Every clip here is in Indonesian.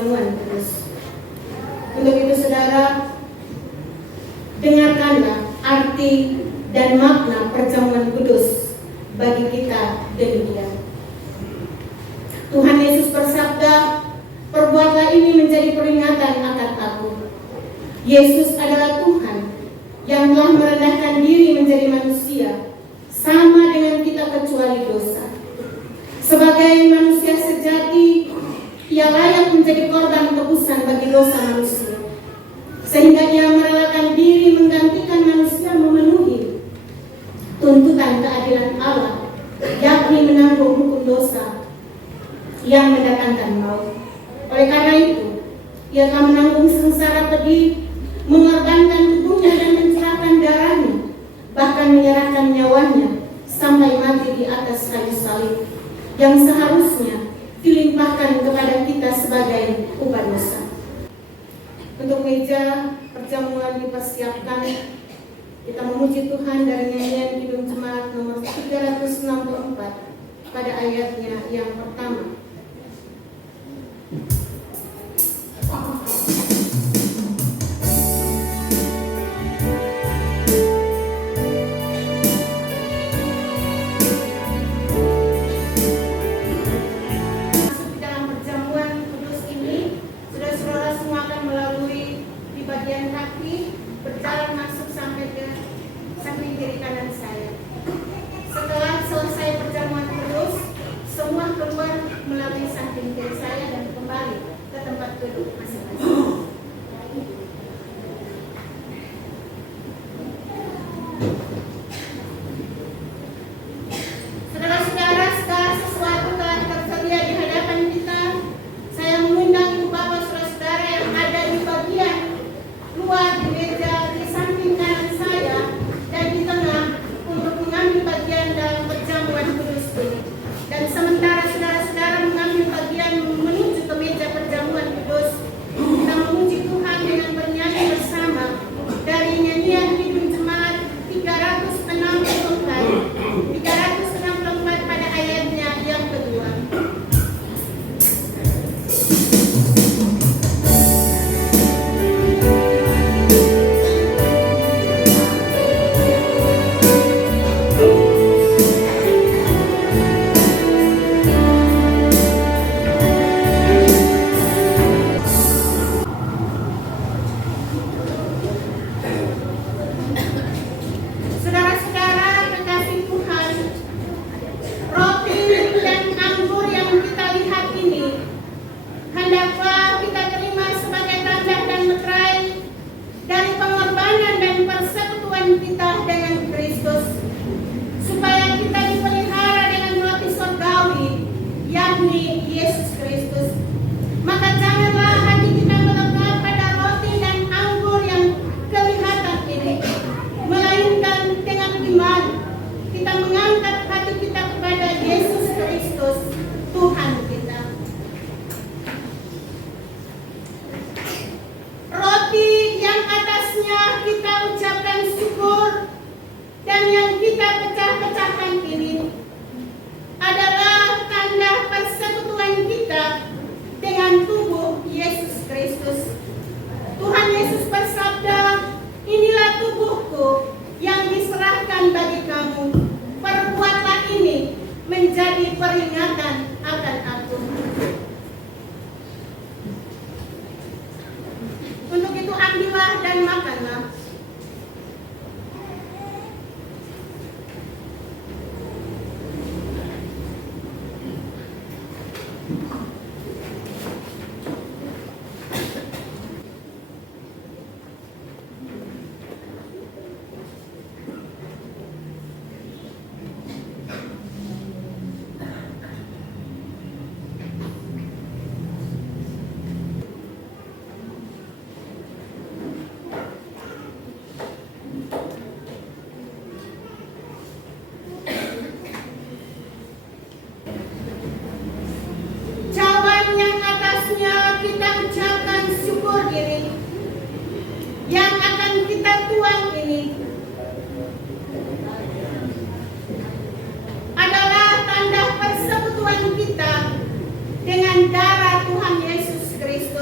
perjamuan kudus. Untuk itu saudara, dengarkanlah arti dan makna perjamuan kudus bagi kita demikian. Tuhan Yesus bersabda, "Perbuatlah ini menjadi peringatan akan Aku." Yesus adalah Tuhan yang telah merendahkan diri menjadi manusia, sama dengan kita kecuali dosa. Sebagai manusia sejati, Ia layak menjadi korban tebusan bagi dosa manusia, sehingga Ia merelakan diri menggantikan manusia memenuhi tuntutan keadilan Allah, yakni menanggung hukum dosa yang mendatangkan maut. Oleh karena itu, Ia telah menanggung sengsara pedih, mengorbankan tubuhnya dan mencurahkan darahnya, bahkan menyerahkan nyawanya sampai mati di atas kayu salib, yang seharusnya dilimpahkan kepada kita sebagai upah dosa. Untuk meja perjamuan dipersiapkan. Kita memuji Tuhan dari nyanyian Kidung Jemaat nomor 364 pada ayatnya yang pertama. Berjalan masuk sampai ke samping kiri kanan saya. Setelah selesai perjamuan kudus, semua keluar melalui samping kiri saya dan kembali ke tempat duduk masing-masing. Saudara-saudara, segala sesuatu telah tersedia di hadapan kita. Saya mengundang ibu bapak saudara-saudara yang ada di bagian luar di meja di samping kanan saya dan di tengah untuk mengambil bagian dalam perjamuan kudus ini. Dan sementara saudara-saudara mengambil bagian menuju ke meja perjamuan kudus, kita memuji Tuhan dengan bernyanyi bersama dari nyanyian Kidung Jemaat 364 pada ayatnya yang kedua. Saudara-saudara kekasih Tuhan, roti dan anggur yang kita lihat ini hendaklah kita terima sebagai tanda dan meterai dari pengorbanan dan persekutuan kita dengan Kristus, supaya kita dipelihara dengan roti surgawi, yakni Yesus Kristus. Maka janganlah hati kita melekat pada roti dan anggur yang kelihatan ini, melainkan dengan iman kita mengangkat hati kita kepada Yesus Kristus, Tuhan kita. Roti yang atasnya kita ucapkan syukur dan yang kita pecah-pecahkan ini adalah tanda persekutuan kita dengan tubuh Yesus Kristus. Tuhan Yesus bersabda, "Inilah tubuhku yang diserahkan bagi kamu. Perbuatlah ini menjadi peringatan akan Aku." Untuk itu ambillah dan makanlah. Cawan yang atasnya kita ucapkan syukur ini, yang akan kita tuang ini adalah tanda persekutuan kita dengan darah Tuhan Yesus Kristus.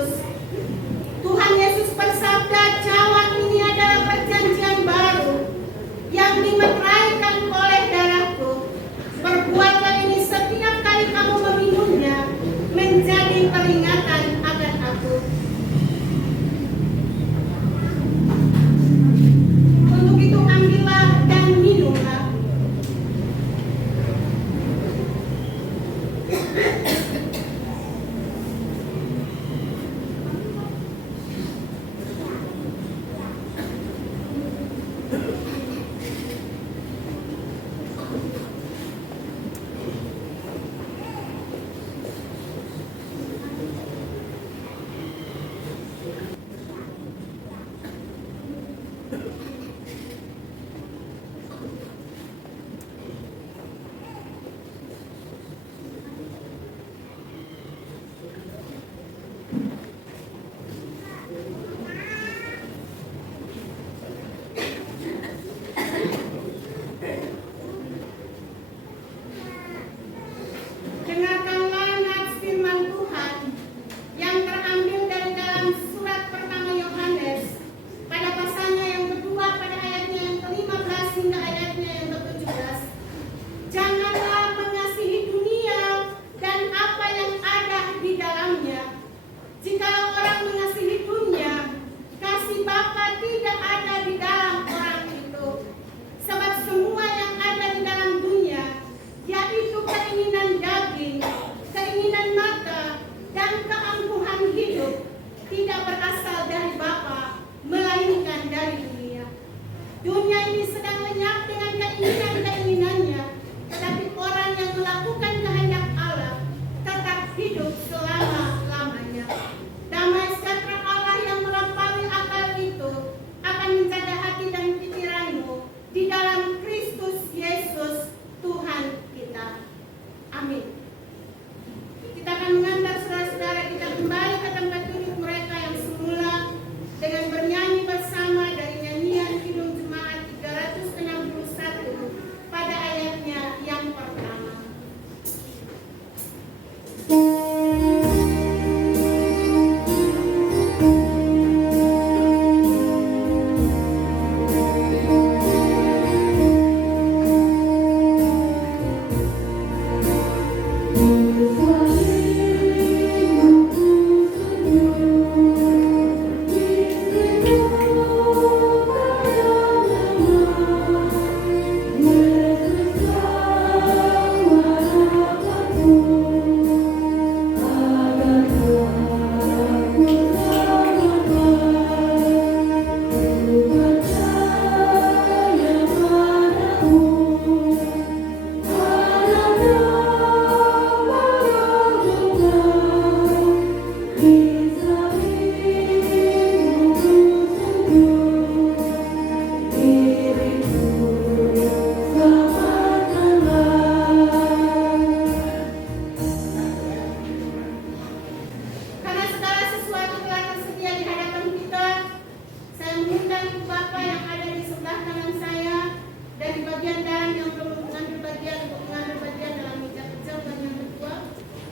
Bapak yang ada di sebelah kanan saya dan di bagian dalam yang belum mengambil bagian untuk mengambil bagian dalam ucapan yang kedua.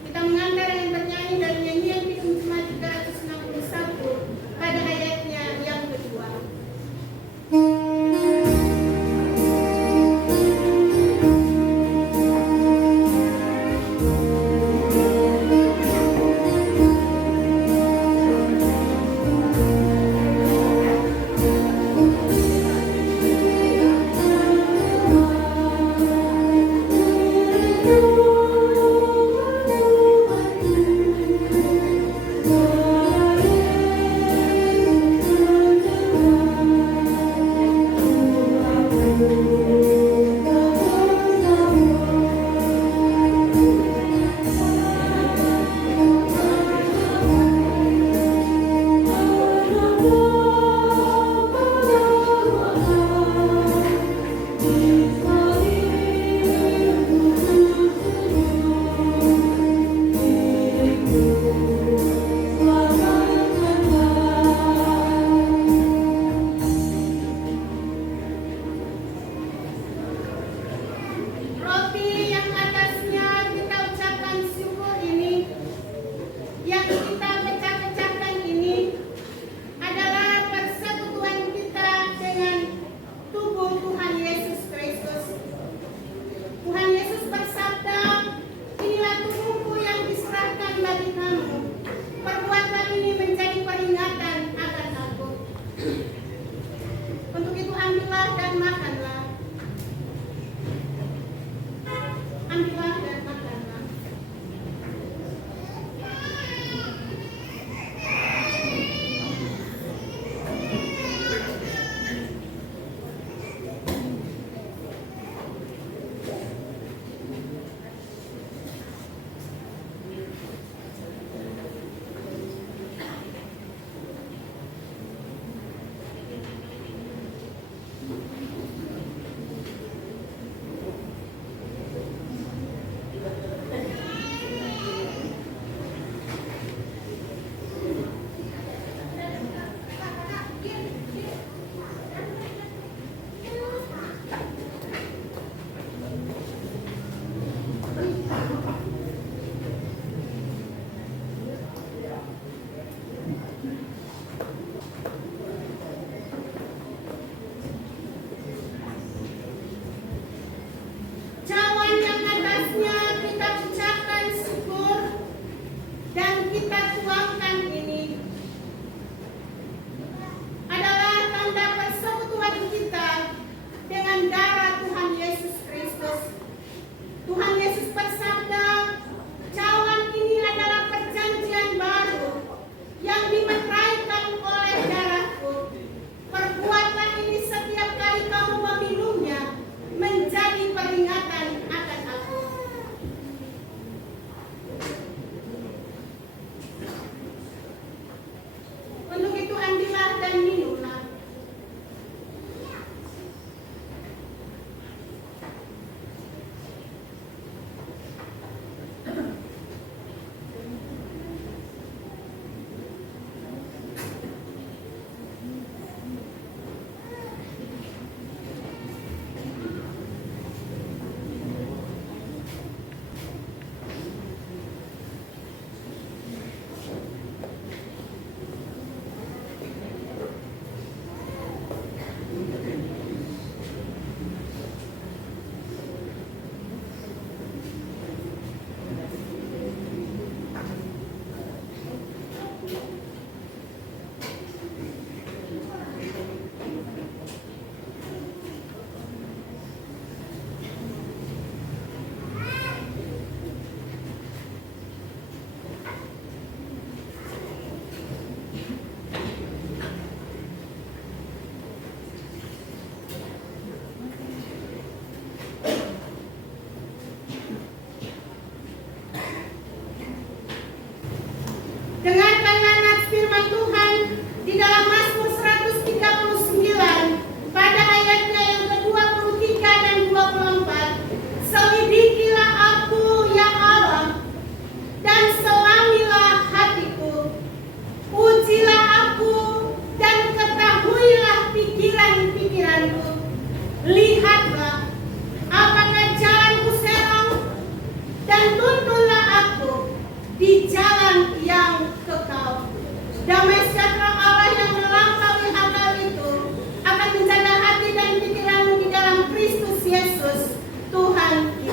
Kita mengantar yang bernyanyi dari nyanyian Kidung Jemaat 361 pada ayatnya yang kedua. Thank you.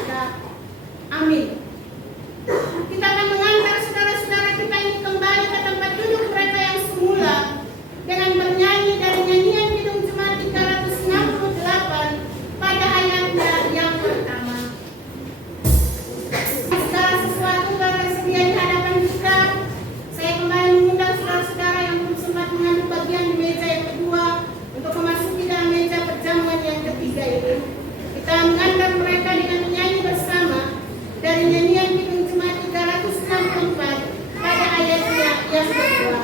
kita. Amin. Kita akan mengantar saudara-saudara kita ini kembali ke tempat duduk mereka yang semula dengan bernyanyi dari nyanyian Kidung Jemaat 368 pada ayatnya yang pertama. Segala sesuatu telah tersedia di hadapan kita. Saya kembali mengundang saudara-saudara yang belum sempat mengambil bagian di meja yang kedua untuk memasuki dalam meja perjamuan yang ketiga ini. Kita mengantar mereka dengan menyanyi bersama dari nyanyian Kidung Jemaat 364 pada ayatnya yang kedua.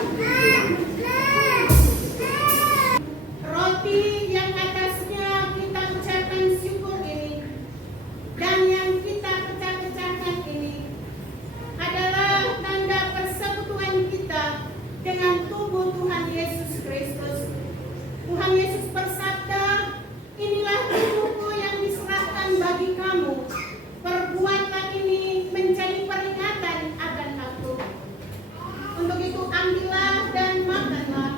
Roti yang atasnya kita ucapkan syukur ini dan yang kita pecah-pecahkan ini adalah tanda persekutuan kita dengan tubuh Tuhan Yesus Kristus. Tuhan Yesus bersabda, "Inilah tubuhku yang diserahkan bagi kamu. Perbuatlah ini menjadi peringatan akan aku." Untuk itu ambillah dan makanlah.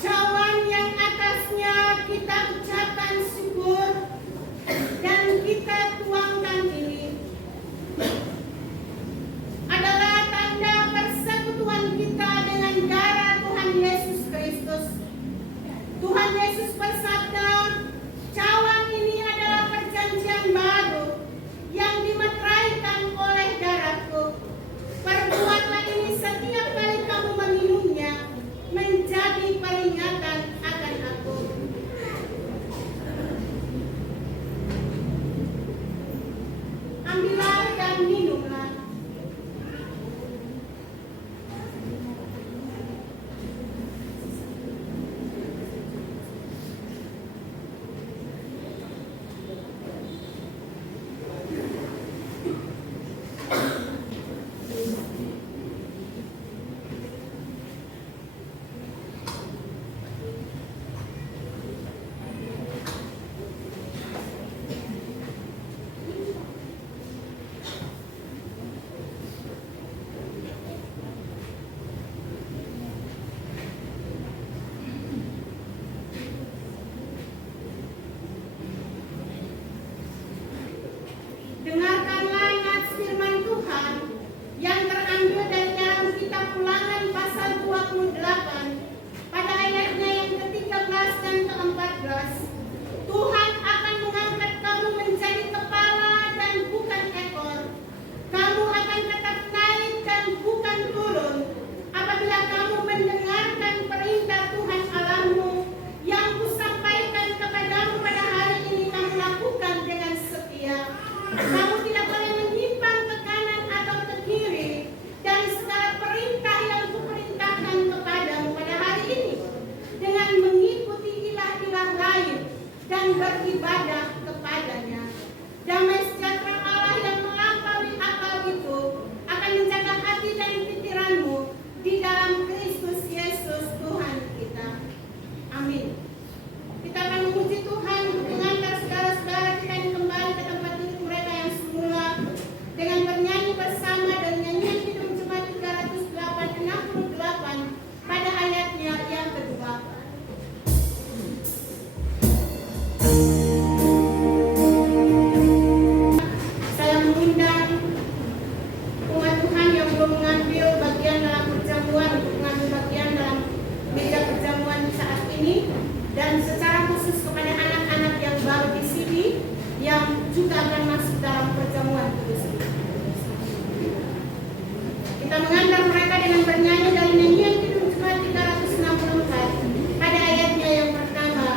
Cawan yang atasnya kita ucapkan syukur dan kita tuangkan ini adalah tanda persekutuan kita dengan darah Tuhan Yesus Kristus. Tuhan Yesus bersabda, "Cawan ini adalah perjanjian baru yang dimeteraikan oleh darahku. Perbuatlah ini setiap kali kamu meminumnya menjadi peringatan akan aku." Ambillah dan minumlah. Dengarkanlah nats firman Tuhan yang terambil dari dalam kitab Ulangan pasal 28 pada ayatnya yang ke-13 dan ke-14. "Tuhan akan mengangkat kamu menjadi kepala dan bukan ekor. Kamu akan tetap naik dan bukan turun apabila kamu mendengarkan perintah Tuhan Allahmu yang kusampaikan kepadamu pada hari ini kamu lakukan dengan setia. Kamu tidak boleh menyimpang ke kanan atau ke kiri dari segala perintah yang kuperintahkan kepadamu pada hari ini, dengan mengikuti ilah-ilah lain dan beribadah kepadanya. Damai sejahtera Allah yang melampaui akal itu akan menjaga hati dan pikiranmu di dalam Kristus Yesus Tuhan kita." Amin. Kita akan memuji Tuhan untuk mengantar saudara-saudara kita yang kembali ke tempat duduk mereka yang semula dengan bernyanyi bersama dan nyanyian Kidung Jemaat 368 pada ayatnya yang kedua. Saya mengundang umat Tuhan yang belum mengambil bagian dalam perjamuan untuk mengambil bagian dalam meja perjamuan saat ini, dan secara khusus kepada anak-anak yang baru di sini yang juga akan masuk dalam perjamuan kudus ini. Kita mengantar mereka dengan bernyanyi dari nyanyian Kidung Jemaat 364 pada ayatnya yang pertama.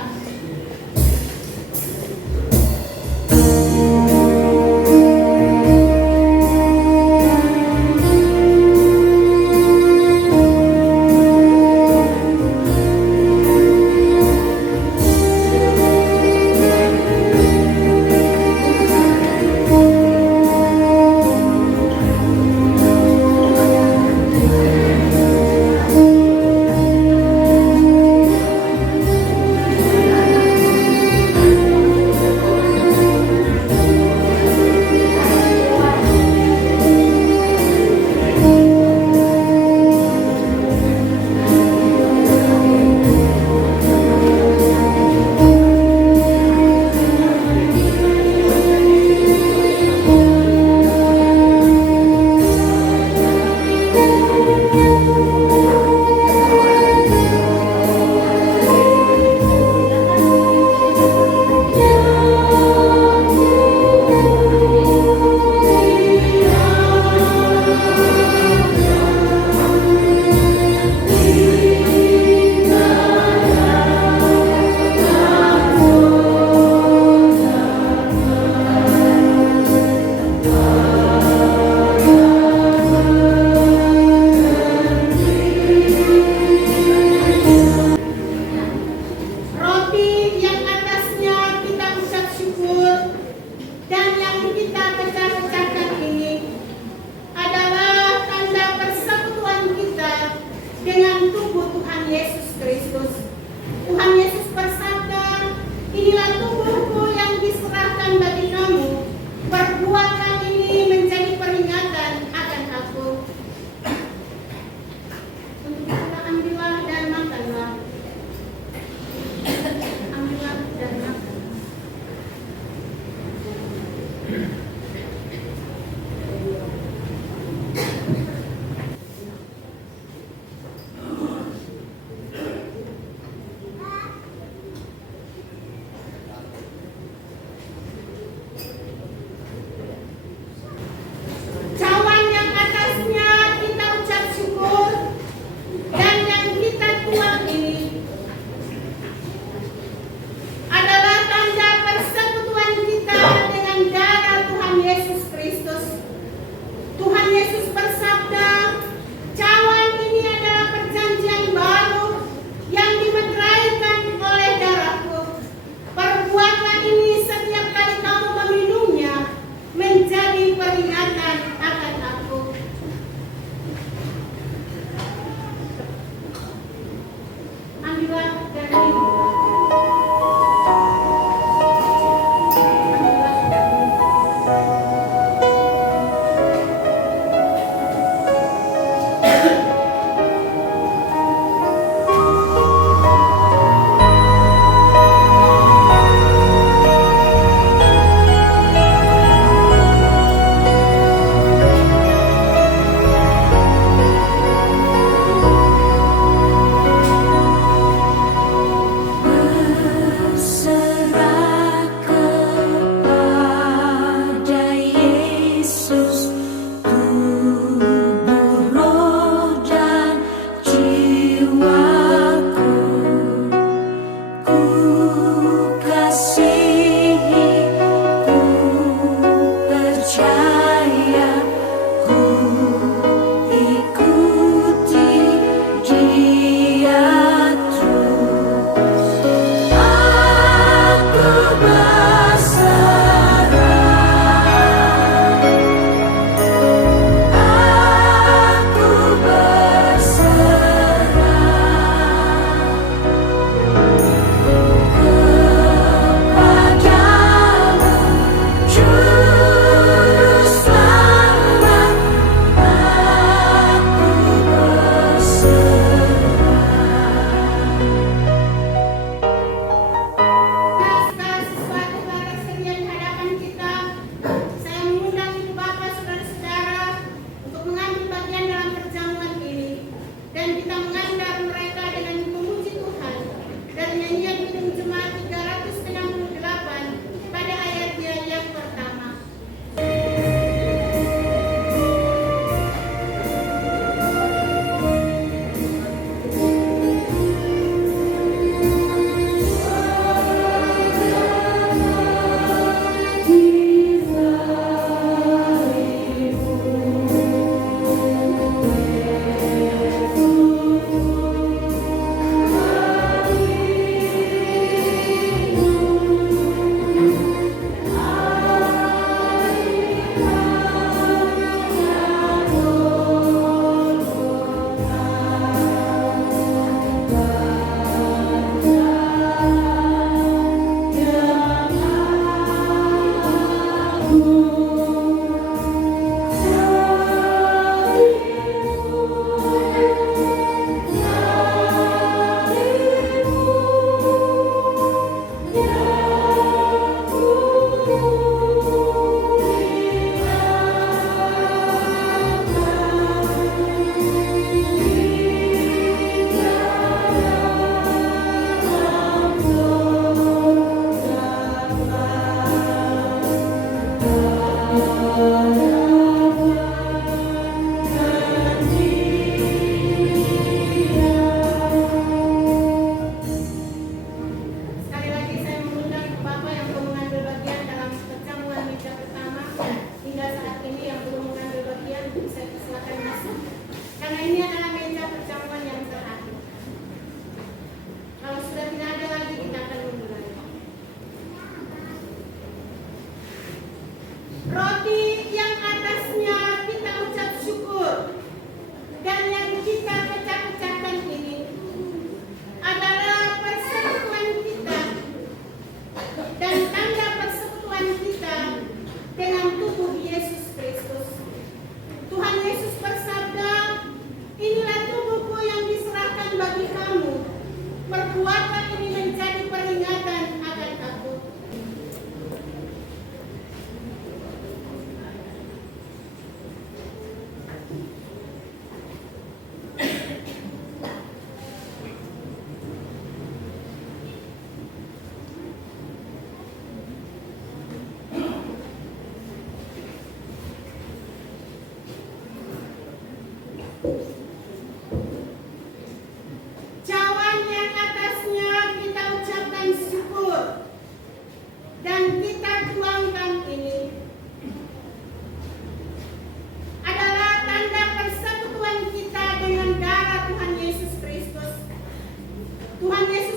Tuhan Yesus